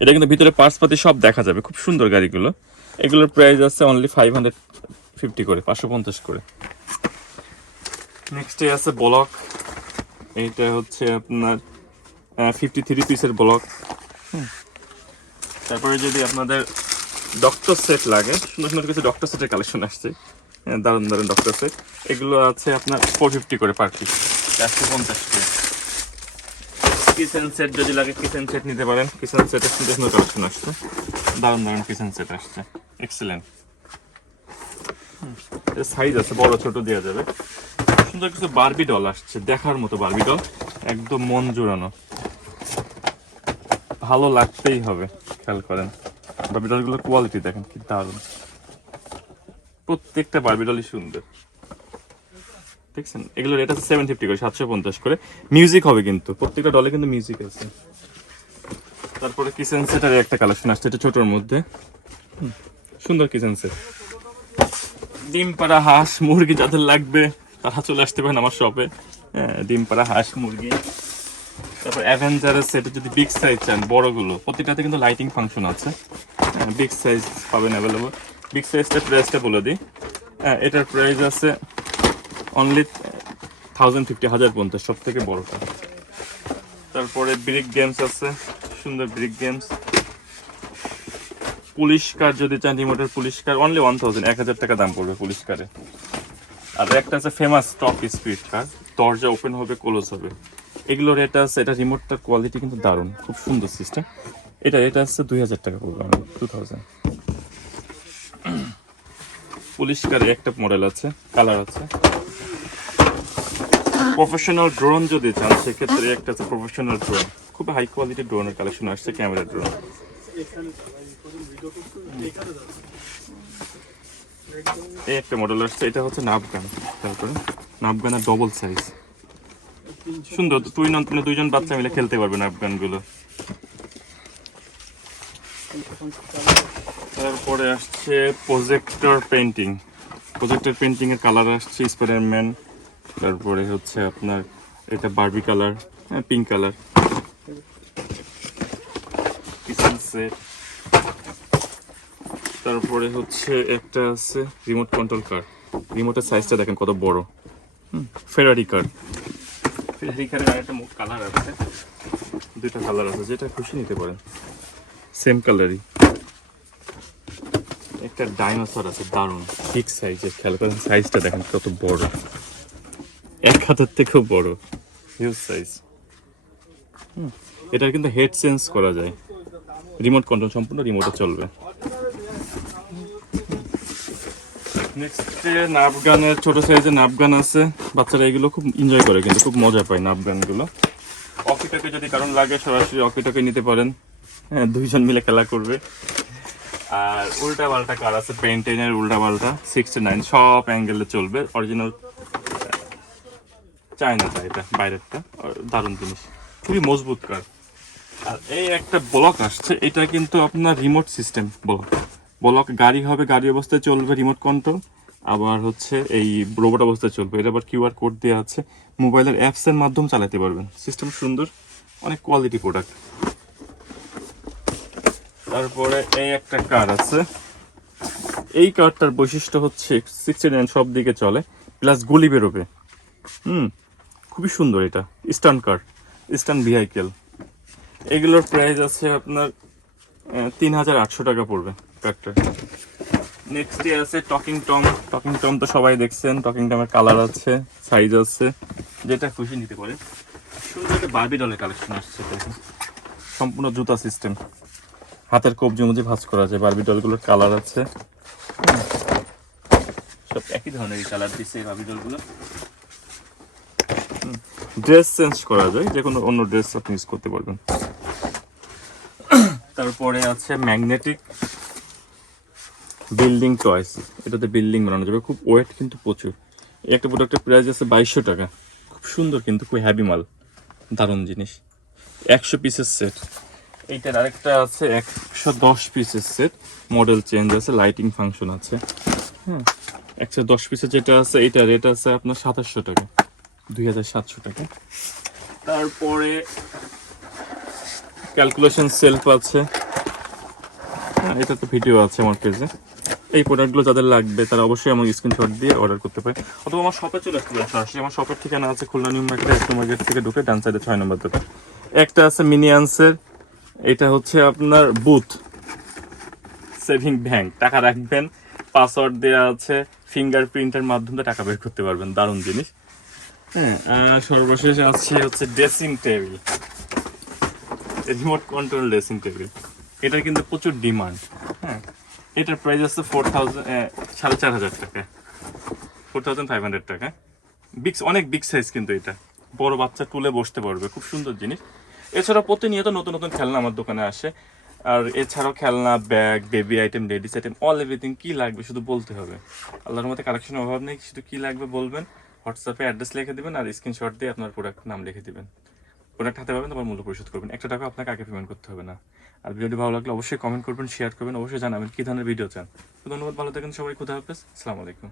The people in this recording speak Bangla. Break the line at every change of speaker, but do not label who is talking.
এটা কিন্তু ভিতরে পার্টস পাতি সব দেখা যাবে। খুব সুন্দর গাড়িগুলো। এগুলোর প্রাইস আছে অনলি ফাইভ হান্ড্রেড ফিফটি করে পাঁচশো পঞ্চাশ করে। নেক্সটে আছে ব্লক এইটা হচ্ছে আপনার ফিফটি থ্রি পিসের ব্লক তারপরে যদি আপনাদের ডক্টর সেট লাগে সুন্দর সুন্দর কিছু ডক্টর সেটের কালেকশন আসছে। হ্যাঁ, দারুণ দারুণ ডক্টর সেট এগুলো আছে আপনার ফোর ফিফটি করে পার পিস চারশো পঞ্চাশ করে। কিচেন সেট যদি লাগে কিচেন সেট নিতে পারেন। কিচেন সেটের সুন্দর সুন্দর কালেকশন আসছে। দারুণ দারুণ কিচেন সেট আসছে। এক্সেলেন্ট সাইজ আছে, বড় ছোট দেওয়া যাবে। সুন্দর কিছু বারবি ডল আসছে, দেখার মতো বারবি ডল একদম মন জোড়ানো। ভালো লাগতেই হবে, খেয়াল করেন। বারবি ডলগুলোর কোয়ালিটি দেখেন, কি দারুণ। প্রত্যেকটা বারবি ডলই সুন্দর। দেখছেন? এগুলো রেট আছে সেভেন ফিফটি করে সাতশো পঞ্চাশ করে। মিউজিক হবে কিন্তু প্রত্যেকটা ডলে কিন্তু মিউজিক আছে। তারপরে কিচেন সেটার একটা কালেকশন আসছে এটা ছোটোর মধ্যে। সুন্দর কিচেন সেট ডিম পাড়া হাঁস মুরগি যাদের লাগবে তারা চলে আসতে পারেন আমার শপে ডিম পাড়া হাঁস মুরগি। তারপর অ্যাভেঞ্জারের সেটে যদি বিগ সাইজ চান বড়গুলো প্রত্যেকটাতে কিন্তু লাইটিং ফাংশন আছে। বিগ সাইজ পাবেন অ্যাভেলেবল বিগ সাইজটা প্রাইসটা বলে দিই। হ্যাঁ, এটার প্রাইস আছে অনলি থাউজেন্ড ফিফটি হাজার পঞ্চাশ, সব থেকে বড়টা। তারপরে ব্রিক গেমস আছে, সুন্দর ব্রিক গেমস পুলিশ কার যদি চান রিমোটের police car only one thousand এক হাজার টাকা দাম পড়বে পুলিশ কারে আর একটা আছে ফেমাস টপ স্পিড কার দরজা ওপেন হবে ক্লোজ হবে। এগুলো রেট আছে, এটা রিমোটটার কোয়ালিটি কিন্তু দারুণ, খুব সুন্দর সিস্টেম এটা এটা আছে দুই হাজার টাকা পড়বে টু থাউজেন্ড পুলিশ কারে একটা মডেল আছে কালার আছে। প্রফেশনাল ড্রোন যদি চান, সেক্ষেত্রে একটা আছে প্রফেশনাল ড্রোন খুব হাই কোয়ালিটি ড্রোনের কালেকশন আসছে ক্যামেরা ড্রোন এই একটা মডেল আসছে, এটা হচ্ছে নাবগান তারপরে নাবগানের ডবল সাইজ সুন্দর তুই নতুন দুইজন বাচ্চা মিলে খেলতে পারবে নাবগানগুলো তারপরে আসছে প্রজেক্টর পেন্টিং প্রজেক্টর পেন্টিংয়ের কালার আসছে স্পাইডারম্যান তারপরে হচ্ছে আপনার এটা বার্বি কালার হ্যাঁ পিঙ্ক কালার তারপরে হচ্ছে একটা আছে রিমোট কন্ট্রোল কার রিমোটের সাইজটা দেখেন কত বড়। হুম ফেরারি কার ফেরারি কারের আরেকটা কালার আছে। দুইটা কালার আছে, যেটা খুশি নিতে পারেন। সেম কালারই একটা ডাইনোসর আছে, দারুণ। ঠিক সাইজের খেয়াল করেন সাইজটা দেখেন কত বড়। এক হাতের থেকেও বড়। হিউজ সাইজ এটার কিন্তু হেড চেঞ্জ করা যায়। রিমোট কন্ট্রোল সম্পূর্ণ রিমোটে চলবে। নেক্সটে নাপ গানের ছোট সাইজের নাপ গান আছে। বাচ্চারা এগুলো খুব এনজয় করে কিন্তু খুব মজা পায় নাপ গানগুলো অকিটাকে যদি কারণ লাগে সরাসরি অকিটাকে নিতে পারেন। হ্যাঁ দুইজন মিলে খেলা করবে। আর উল্টা পাল্টা কার আছে? পেন্টেনের উল্টা পাল্টা। সিক্সটি নাইন সব অ্যাঙ্গেলে চলবে। অরিজিনাল চায়নাটা এটা বাইরেরটা দারুণ জিনিস। খুবই মজবুত কার। আর এই একটা ব্লক আসছে, এটা কিন্তু আপনার রিমোট সিস্টেম ব্লক ব্লক গাড়ি হবে, গাড়ি অবস্থায় চলবে রিমোট কন্ট্রোল আবার হচ্ছে এই রোবট অবস্থায় চলবে। এটা আবার কিউআর কোড দেওয়া আছে। মোবাইলের অ্যাপসের মাধ্যমে চালাতে পারবেন। সিস্টেম সুন্দর, অনেক কোয়ালিটি প্রোডাক্ট তারপরে এই একটা কার আছে। এই কারটার বৈশিষ্ট্য হচ্ছে সিক্সটি নাইন সব দিকে চলে প্লাস গুলি বেরোবে। হুম? খুবই সুন্দর এটা। স্টান কার স্টান ভেহিকেল এগুলোর প্রাইস আছে আপনার তিন হাজার আটশো টাকা পড়বে কারটা নেক্সট আছে টকিং টম টকিং টম তো সবাই দেখছেন। টকিং টমের কালার আছে সাইজ আছে। যেটা খুশি নিতে পারে। সুন্দর একটা বারবি ডলের কালেকশন আসছে সম্পূর্ণ জুতা সিস্টেম হাতের কবজি মধ্যে ভাঁজ করা আছে বার্বি ডলগুলোর কালার আছে। সব একই ধরনের কালার দিচ্ছে এই বারবি ডলগুলো ড্রেস চেঞ্জ করা যায়, যে কোনো অন্য ড্রেস আপনি ইউজ করতে পারবেন। তারপরে আছে ম্যাগনেটিক বিল্ডিং টয়েস এটাতে বিল্ডিং বানানো যাবে। খুব ওয়েট কিন্তু প্রচুর। এই একটা প্রোডাক্টের প্রাইস আছে বাইশশো টাকা। খুব সুন্দর কিন্তু খুব হ্যাভি মাল। দারুণ জিনিস। একশো পিসের সেট এইটার আরেকটা আছে একশো দশ পিসের সেট মডেল চেঞ্জ আছে লাইটিং ফাংশন আছে। হ্যাঁ একশো দশ পিসের যেটা আছে এইটা রেট আছে আপনার সাতাশশো টাকা। দুই হাজার সাতশো টাকা। তারপরে ক্যালকুলেশন সেলফ আছে। হ্যাঁ এটা তো ভিডিও আছে আমার পেজে এই প্রোডাক্টগুলো যাদের লাগবে, তারা অবশ্যই আমার স্ক্রিনশট দিয়ে অর্ডার করতে পারে। অথবা আমার শপে চলে আসতে পারে সরাসরি আমার শপের ঠিকানা আছে খুলনা নিউ মার্কেট এক মার্কেট থেকে ঢুকে ডান সাইডে ছয় নম্বর দোকান। একটা আছে মিনিয়ান্সের এটা হচ্ছে আপনার বুথ সেভিং ব্যাংক টাকা রাখবেন পাসওয়ার্ড দেওয়া আছে ফিঙ্গারপ্রিন্টের মাধ্যমে টাকা বের করতে পারবেন। দারুণ জিনিস। হ্যাঁ সর্বশেষ আছে হচ্ছে dressing table remote control dressing table এটার কিন্তু প্রচুর ডিমান্ড হ্যাঁ এটার প্রাইস আছে ফোর থাউজেন্ড সাড়ে চার হাজার টাকা। ফোর থাউজেন্ড ফাইভ হান্ড্রেড টাকা। বিগ অনেক বিগ সাইজ কিন্তু এটা। বড় বাচ্চা তুলে বসতে পারবে, খুব সুন্দর জিনিস। এছাড়া প্রতিনিয়ত নতুন নতুন খেলনা আমার দোকানে আসে। আর এছাড়াও খেলনা bag baby item ladies item all everything কি লাগবে শুধু বলতে হবে। আল্লাহর মধ্যে কালেকশনের অভাব নেই, শুধু কি লাগবে বলবেন? হোয়াটসঅ্যাপে অ্যাড্রেস লিখে দিবেন আর স্ক্রিনশট দিয়ে আপনার প্রোডাক্ট নাম লিখে দিবেন। প্রোডাক্ট হাতে পাবেন তারপর মূল্য পরিশোধ করবেন। একটা টাকা আপনাকে আগে পেমেন্ট করতে হবে না। আর ভিডিওটি ভালো লাগলে অবশ্যই কমেন্ট করবেন শেয়ার করবেন, অবশ্যই জানাবেন কী ধরনের ভিডিও চান। তো ধন্যবাদ, ভালো থাকেন সবাই, খুদা হাফেজ, আসসালামু আলাইকুম।